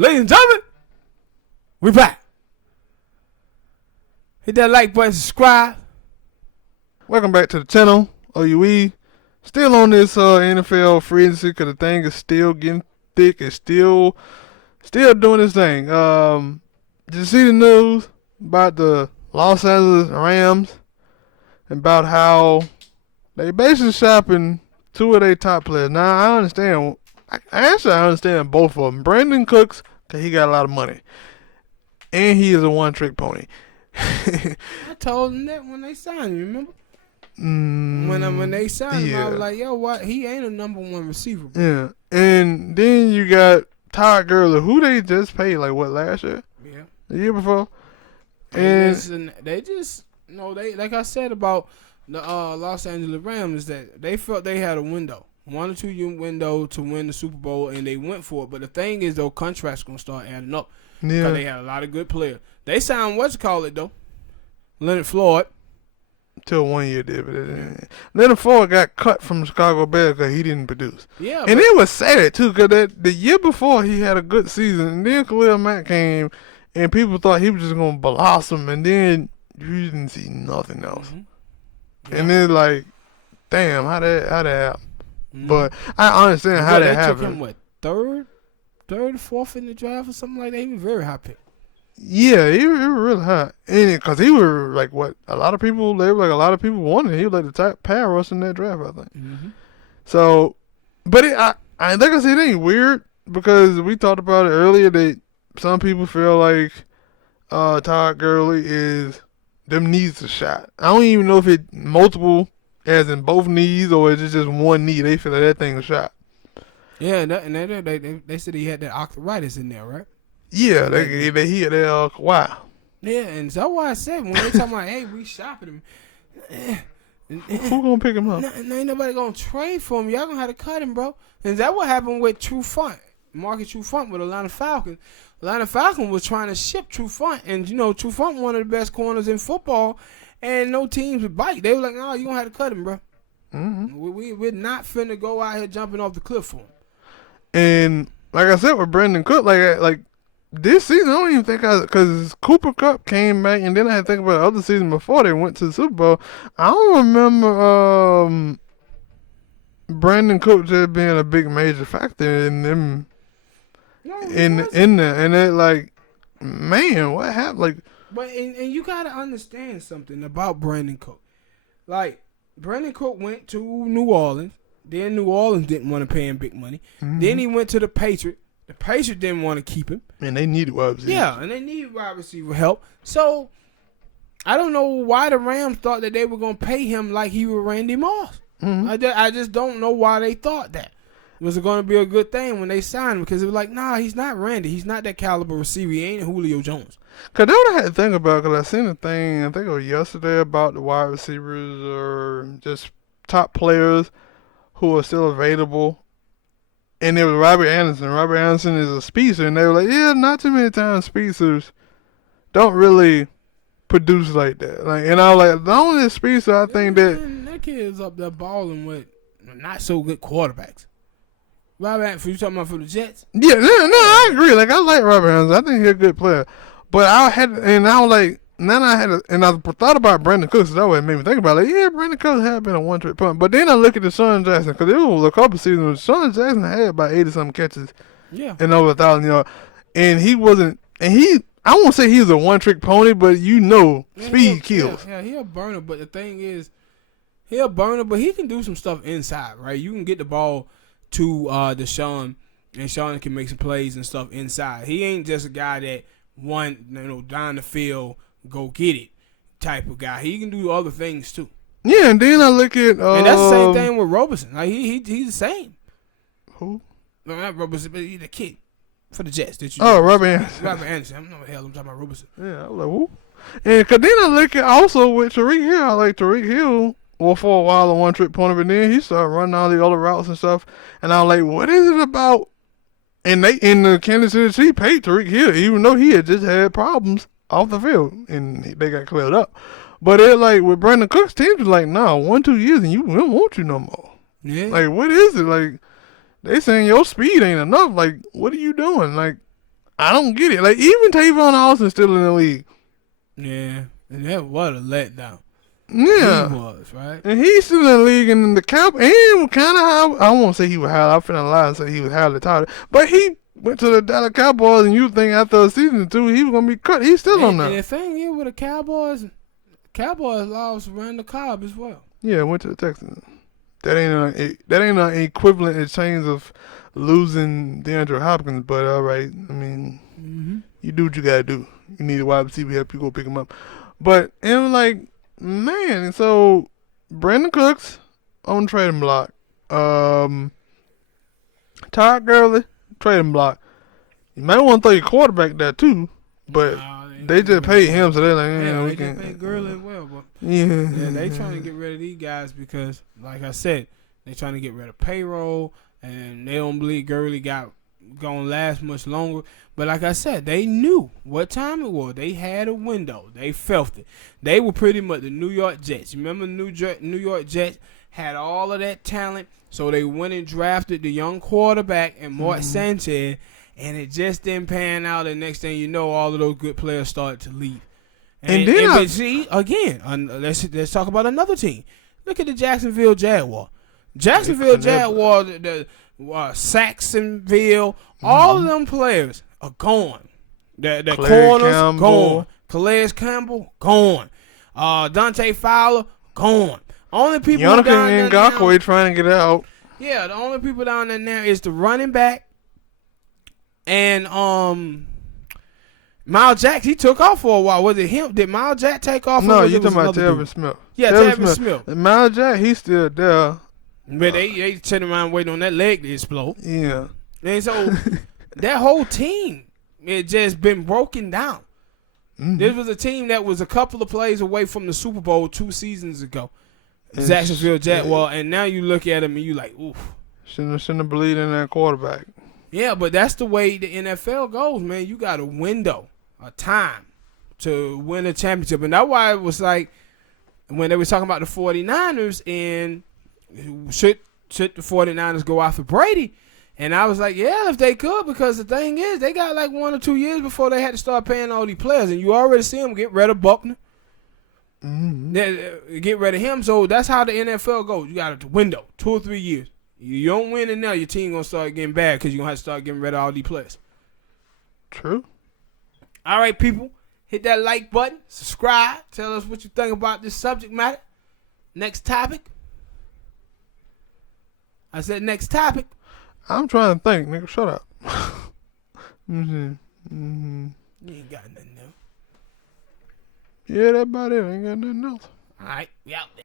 Ladies and gentlemen, we back. Hit that like button, subscribe. Welcome back to the channel, U.E. Still on this NFL free agency because the thing is still getting thick. It's still doing this thing. Did you see the news about the Los Angeles Rams? About how they basically shopping two of their top players. Now, I understand. I understand both of them. Brandon Cooks, because he got a lot of money. And he is a one-trick pony. I told them that when they signed him, remember? When they signed him, I was like, yo, what? He ain't a number one receiver. Bro. Yeah. And then you got Todd Gurley, who they just paid, like, what, last year? Yeah. The year before? And they just, they like I said about the Los Angeles Rams, that they felt they had a window. 1 or 2 year window to win the Super Bowl, and they went for it. But the thing is, though, contracts going to start adding up. Yeah. Because they had a lot of good players. They signed, though? Leonard Floyd. Till 1 year did, but Leonard Floyd got cut from Chicago Bears because he didn't produce. Yeah, and it was sad too, because the year before he had a good season, and then Khalil Mack came, and people thought he was just gonna blossom, and then you didn't see nothing else. Mm-hmm. Yeah. And then like, damn, how that happen? Mm-hmm. But I understand how that happened. Took him what, third or fourth in the draft or something like that. He was very high pick. Yeah, he was really high, and because he was like what a lot of people wanted. He was like the top power rush in that draft, I think. Mm-hmm. So, but I like I said, it ain't weird because we talked about it earlier that some people feel like Todd Gurley needs a shot. I don't even know if it multiple, as in both knees, or is it just one knee. They feel like that thing a shot. Yeah, and they said he had that arthritis in there, right? Yeah, they hit that Kawhi. Yeah, and that's why I said when they talking about, hey, we shopping him. Who gonna pick him up? Ain't nobody gonna trade for him. Y'all gonna have to cut him, bro. And that what happened with Marcus Trufant with Atlanta Falcons. Atlanta Falcons was trying to ship Trufant, and Trufant one of the best corners in football, and no teams would bite. They were like, no, you gonna have to cut him, bro. Mm-hmm. We're not finna go out here jumping off the cliff for him. And like I said with Brandon Cook, like. This season, I don't even think because Cooper Kupp came back, and then I had to think about the other season before they went to the Super Bowl. I don't remember Brandon Cook just being a big major factor in them. No, in there, and it like, man, what happened? Like, but and you gotta understand something about Brandon Cook. Like, Brandon Cook went to New Orleans. Then New Orleans didn't want to pay him big money. Mm-hmm. Then he went to the Patriots. The Patriots didn't want to keep him. And they needed wide receiver. Yeah, and they needed wide receiver help. So, I don't know why the Rams thought that they were going to pay him like he was Randy Moss. Mm-hmm. I just don't know why they thought that. Was it going to be a good thing when they signed him? Because it was like, nah, he's not Randy. He's not that caliber receiver. He ain't Julio Jones. Because that's what I had to think about, because I seen a thing, I think it was yesterday, about the wide receivers or just top players who are still available. And it was Robert Anderson. Robert Anderson is a speedster, and they were like, yeah, not too many times speedsters don't really produce like that. Like, and I was like, the only speedster I think that kid's up there balling with not so good quarterbacks. Robert Anderson, you talking about for the Jets? Yeah, no, I agree. Like, I like Robert Anderson. I think he's a good player. But I was like, then I thought about Brandon Cooks. That way made me think about it. Like, yeah, Brandon Cooks had been a one-trick pony. But then I look at Deshaun Jackson, because it was a couple seasons. Deshaun Jackson had about 80-something catches. Yeah. And over 1,000 yards. And he wasn't, I won't say he was a one-trick pony, but speed kills. Yeah, he'll burner. But the thing is, he'll burner, but he can do some stuff inside, right? You can get the ball to Deshaun, and Sean can make some plays and stuff inside. He ain't just a guy that down the field, go get it type of guy. He can do other things too. Yeah, and then I look at and that's the same thing with Roberson. Like he's the same. Who? No, not Roberson, but he's the kid for the Jets. Robert Anderson. Robert Anderson. I don't know what the hell I'm talking about Roberson. Yeah, I was like, who? And cause then I look at also with Tariq Hill. I like Tariq Hill. Well, for a while, a one-trick pony, but then he started running all the other routes and stuff. And I was like, what is it about? And they in the Kansas City Chiefs paid Tariq Hill, even though he had just had problems off the field, and they got cleared up. But it like with Brandon Cooks, teams was like, nah, 1-2 years and we don't want you no more. Yeah. Like, what is it? Like, they saying your speed ain't enough. Like, what are you doing? Like, I don't get it. Like, even Tavon Austin's still in the league. Yeah, and that was a letdown. Yeah. He was, right? And he's still in the league, and the and kind of how, I won't say he was highly, I'm finna lie and say he was highly touted, but he went to the Dallas Cowboys, and you think after a season or two, he was going to be cut. He's still on And there. the thing is with the Cowboys lost Randall Cobb as well. Yeah, went to the Texans. That ain't an equivalent exchange of losing DeAndre Hopkins, but all right. I mean, you do what you gotta do. You need a wide receiver help, you go pick him up. But and like, man, so Brandon Cooks on trading block. Todd Gurley trading block. You might want to throw your quarterback there too, but they just paid him, so they're like, we we can can pay Gurley as well, but yeah, they trying to get rid of these guys because, like I said, they trying to get rid of payroll, and they don't believe Gurley gonna last much longer. But like I said, they knew what time it was. They had a window. They felt it. They were pretty much the New York Jets. You remember the New York Jets had all of that talent, so they went and drafted the young quarterback and Mark Sanchez, and it just didn't pan out. And next thing you know, all of those good players started to leave. And then see again, let's talk about another team. Look at the Jacksonville Jaguars. Jacksonville Jaguars, the Saxonville, all of them players are gone. The corners gone. Calais Campbell gone. Dante Fowler gone. Only people down there and Ngakwe trying to get out. Yeah, the only people down there now is the running back and Miles Jack. He took off for a while. Was it him? Did Miles Jack take off? No, you talking about Telvin Smith. Yeah, Telvin Smith. Miles Jack, he's still there. But they sitting around waiting on that leg to explode. Yeah. And so that whole team, it just been broken down. This was a team that was a couple of plays away from the Super Bowl 2 seasons ago. Jacksonville Jaguars, and now you look at him and you like, oof. Shouldn't have believed in that quarterback. Yeah, but that's the way the NFL goes, man. You got a window, a time to win a championship. And that's why it was like when they were talking about the 49ers and should the 49ers go after Brady? And I was like, yeah, if they could, because the thing is, they got like 1 or 2 years before they had to start paying all these players. And you already see them get rid of Buckner. Get rid of him. So that's how the NFL goes. You got a window, 2 or 3 years. You don't win it now, your team going to start getting bad because you're going to have to start getting rid of all these players. True. All right, people. Hit that like button. Subscribe. Tell us what you think about this subject matter. Next topic. I said next topic. I'm trying to think, nigga. Shut up. You ain't got nothing new. Yeah, that about it. I ain't got nothing else. All right. We out there.